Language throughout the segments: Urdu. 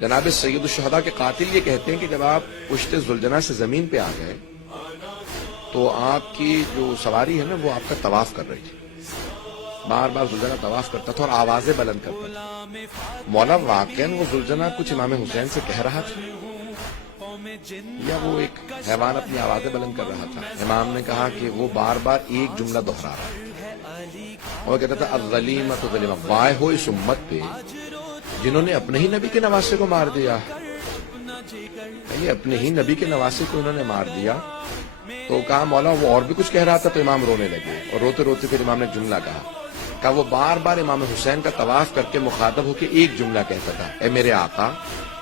جناب سید الشہداء کے قاتل یہ کہتے ہیں کہ جب آپ پشت ذوالجناح سے زمین پہ آ گئے تو آپ کی جو سواری ہے نا وہ آپ کا طواف کر رہی تھی، بار بار ذوالجناح طواف کرتا تھا اور آوازیں بلند کرتا تھا۔ مولا واقعاً وہ ذوالجناح کچھ امام حسین سے کہہ رہا تھا یا وہ ایک حیوان اپنی آوازیں بلند کر رہا تھا؟ امام نے کہا کہ وہ بار بار ایک جملہ دہرا رہا تھا، وہ کہتا تھا الغلیمۃ ظلم، وائے ہو اس امت پہ جنہوں نے اپنے ہی نبی کے نواسے کو مار دیا، یعنی اپنے ہی نبی کے نواسے کو انہوں نے مار دیا۔ تو کہا مولا وہ اور بھی کچھ کہہ رہا تھا، تو امام رونے لگے اور روتے روتے پھر امام نے جملہ کہا وہ بار بار امام حسین کا طواف کر کے مخاطب ہو کے ایک جملہ کہتا تھا، اے میرے آقا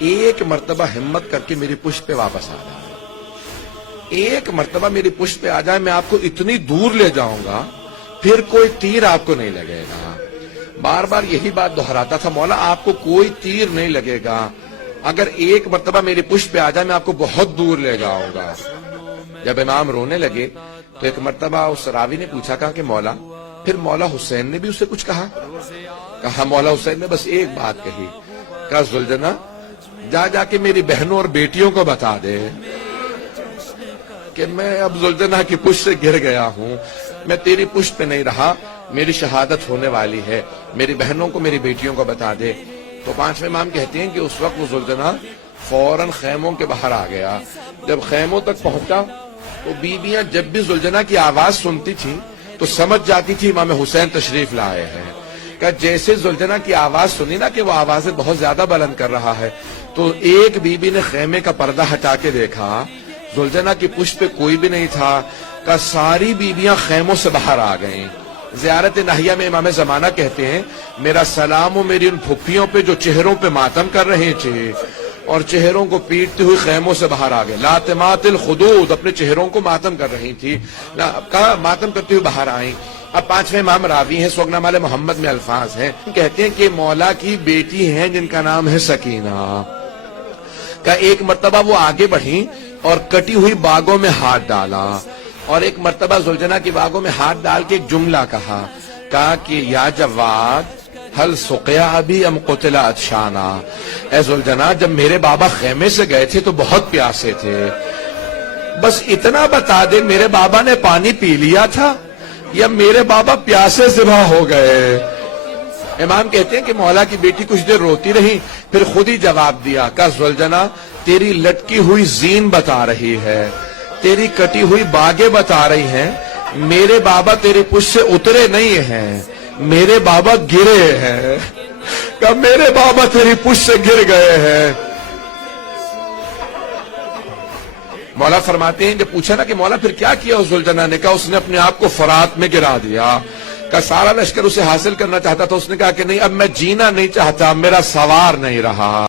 ایک مرتبہ ہمت کر کے میری پشت پہ واپس آ جائے، ایک مرتبہ میری پشت پہ آ جائے، میں آپ کو اتنی دور لے جاؤں گا پھر کوئی تیر آپ کو نہیں لگے گا۔ بار بار یہی بات دہراتا تھا، مولا آپ کو کوئی تیر نہیں لگے گا، اگر ایک مرتبہ میری پشت پہ آ جائے میں آپ کو بہت دور لے جاؤں گا۔ جب امام رونے لگے تو ایک مرتبہ اس راوی نے پوچھا، کہا کہ مولا پھر مولا حسین نے بھی اسے کچھ کہا؟ کہا مولا حسین نے بس ایک بات کہی، کہا ذوالجناح جا کے میری بہنوں اور بیٹیوں کو بتا دے کہ میں اب ذوالجناح کی پشت سے گر گیا ہوں، میں تیری پشت پہ نہیں رہا، میری شہادت ہونے والی ہے، میری بہنوں کو میری بیٹیوں کو بتا دے۔ تو پانچویں امام کہتے ہیں کہ اس وقت وہ ذوالجناح فوراً خیموں کے باہر آ گیا۔ جب خیموں تک پہنچا تو بیویاں جب بھی ذوالجناح کی آواز سنتی تھی تو سمجھ جاتی تھی امام حسین تشریف لائے ہیں۔ کہ جیسے ذوالجناح کی آواز سنی نا کہ وہ آوازیں بہت زیادہ بلند کر رہا ہے، تو ایک بیوی نے خیمے کا پردہ ہٹا کے دیکھا، ذوالجناح کی پشت پہ کوئی بھی نہیں تھا، کہ ساری بیویاں خیموں سے باہر آ گئیں۔ زیارت ناہیہ میں امام زمانہ کہتے ہیں میرا سلام و میری ان پھپھیوں پہ جو چہروں پہ ماتم کر رہے تھے اور چہروں کو پیٹتے ہوئے خیموں سے باہر آ گئے، لاتمات الخدود، اپنے چہروں کو ماتم کر رہی تھی، کہا ماتم کرتے ہوئے باہر آئیں۔ اب پانچویں امام راوی ہیں، سوگنامہ محمد میں الفاظ ہیں، کہتے ہیں کہ مولا کی بیٹی ہیں جن کا نام ہے سکینہ، کہ ایک مرتبہ وہ آگے بڑھیں اور کٹی ہوئی باغوں میں ہاتھ ڈالا، اور ایک مرتبہ ذوالجناح کی باغوں میں ہاتھ ڈال کے ایک جملہ کہا کہ یا جواد حل سقیا ابھی ام قتل عطشانا، اے ذوالجناح جب میرے بابا خیمے سے گئے تھے تو بہت پیاسے تھے، بس اتنا بتا دے میرے بابا نے پانی پی لیا تھا یا میرے بابا پیاسے ذبح ہو گئے۔ امام کہتے ہیں کہ مولا کی بیٹی کچھ دیر روتی رہی، پھر خود ہی جواب دیا، کہا ذوالجناح تیری لٹکی ہوئی زین بتا رہی ہے، تیری کٹی ہوئی باغیں بتا رہی ہیں، میرے بابا تیری پشت سے اترے نہیں ہیں، میرے بابا گرے ہیں، کہ میرے بابا تیری پشت سے گر گئے ہیں۔ مولا فرماتے ہیں جب پوچھا نا کہ مولا پھر کیا کیا اس ذوالجناح نے، کہا اس نے اپنے آپ کو فرات میں گرا دیا، کہ سارا لشکر اسے حاصل کرنا چاہتا تھا، اس نے کہا کہ نہیں اب میں جینا نہیں چاہتا، میرا سوار نہیں رہا۔